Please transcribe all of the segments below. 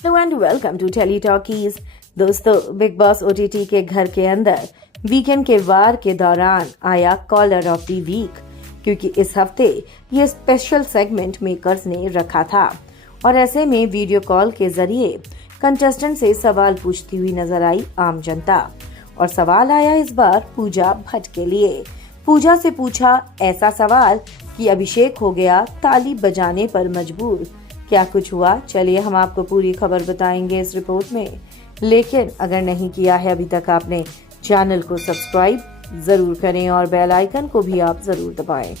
Hello and welcome to Tele Talkies. दोस्तों, Bigg Boss OTT के घर के अंदर वीकेंड के वार के दौरान आया कॉलर ऑफ द वीक, क्योंकि इस हफ्ते ये स्पेशल सेगमेंट मेकर्स ने रखा था और ऐसे में वीडियो कॉल के जरिए कंटेस्टेंट से सवाल पूछती हुई नजर आई आम जनता। और सवाल आया इस बार पूजा भट्ट के लिए। पूजा से पूछा ऐसा सवाल कि अभिषेक हो गया ताली बजाने पर मजबूर। क्या कुछ हुआ, चलिए हम आपको पूरी खबर बताएंगे इस रिपोर्ट में। लेकिन अगर नहीं किया है अभी तक आपने, चैनल को सब्सक्राइब जरूर करें और बेल आइकन को भी आप जरूर दबाएं।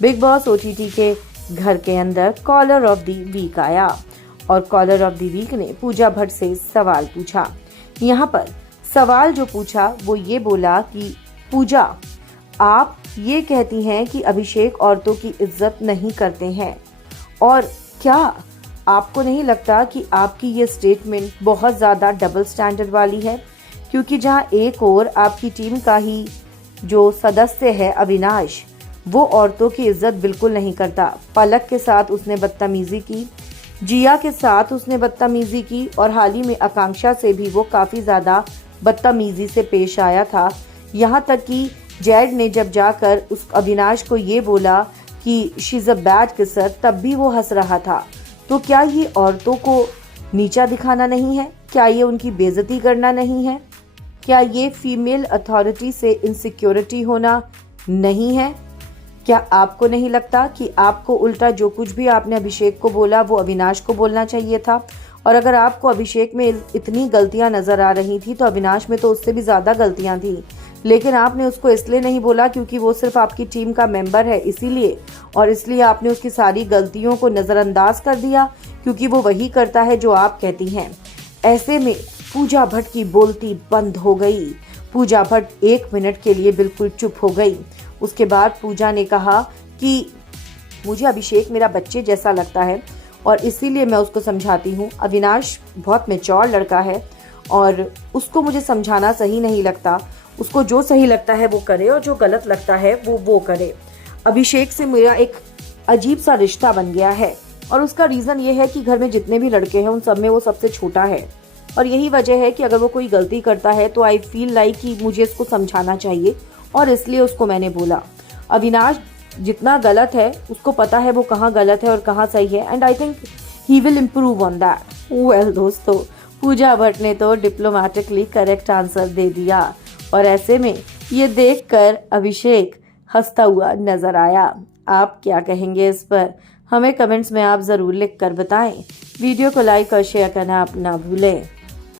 बिग बॉस ओटीटी के घर के अंदर कॉलर ऑफ द वीक आया और कॉलर ऑफ द वीक ने पूजा भट्ट से सवाल पूछा। यहाँ पर सवाल जो पूछा वो ये बोला कि पूजा, आप ये कहती हैं कि अभिषेक औरतों की इज्जत नहीं करते हैं, और क्या आपको नहीं लगता कि आपकी ये स्टेटमेंट बहुत ज्यादा डबल स्टैंडर्ड वाली है? क्योंकि जहां एक और आपकी टीम का ही जो सदस्य है अविनाश, वो औरतों की इज्जत बिल्कुल नहीं करता। पलक के साथ उसने बदतमीजी की, जिया के साथ उसने बदतमीजी की और हाल ही में आकांक्षा से भी वो काफी ज्यादा बदतमीजी से पेश आया था। यहाँ तक कि जैड ने जब जाकर उस अविनाश को ये बोला कि she is a bad kisser, तब भी वो हंस रहा था। तो क्या ये औरतों को नीचा दिखाना नहीं है? क्या ये उनकी बेइज्जती करना नहीं है? क्या ये फीमेल अथॉरिटी से इनसिक्योरिटी होना नहीं है? क्या आपको नहीं लगता कि आपको उल्टा जो कुछ भी आपने अभिषेक को बोला वो अविनाश को बोलना चाहिए था? और अगर आपको अभिषेक में इतनी गलतियां नजर आ रही थी तो अविनाश में तो उससे भी ज्यादा गलतियां थी, लेकिन आपने उसको इसलिए नहीं बोला क्योंकि वो सिर्फ आपकी टीम का मेंबर है, इसीलिए। और इसलिए आपने उसकी सारी गलतियों को नजरअंदाज कर दिया क्योंकि वो वही करता है जो आप कहती हैं। ऐसे में पूजा भट्ट की बोलती बंद हो गई। पूजा भट्ट 1 मिनट के लिए बिल्कुल चुप हो गई। उसके बाद पूजा ने कहा कि मुझे अभिषेक मेरा बच्चे जैसा लगता है और इसीलिए मैं उसको समझाती हूँ। अविनाश बहुत मैच्योर लड़का है और उसको मुझे समझाना सही नहीं लगता। उसको जो सही लगता है वो करे और जो गलत लगता है वो करे। अभिषेक से मेरा एक अजीब सा रिश्ता बन गया है और उसका रीजन ये है कि घर में जितने भी लड़के हैं उन सब में वो सबसे छोटा है और यही वजह है कि अगर वो कोई गलती करता है तो आई फील लाइक कि मुझे इसको समझाना चाहिए और इसलिए उसको मैंने बोला। अविनाश जितना गलत है उसको पता है वो कहाँ गलत है और कहाँ सही है, and I think he will improve on that. Well दोस्तों, पूजा भट्ट ने तो डिप्लोमेटिकली करेक्ट आंसर दे दिया और ऐसे में ये देखकर अभिषेक हंसता हुआ नजर आया। आप क्या कहेंगे इस पर? हमें कमेंट्स में आप जरूर लिख कर बताएं। वीडियो को लाइक और शेयर करना आप ना भूलें।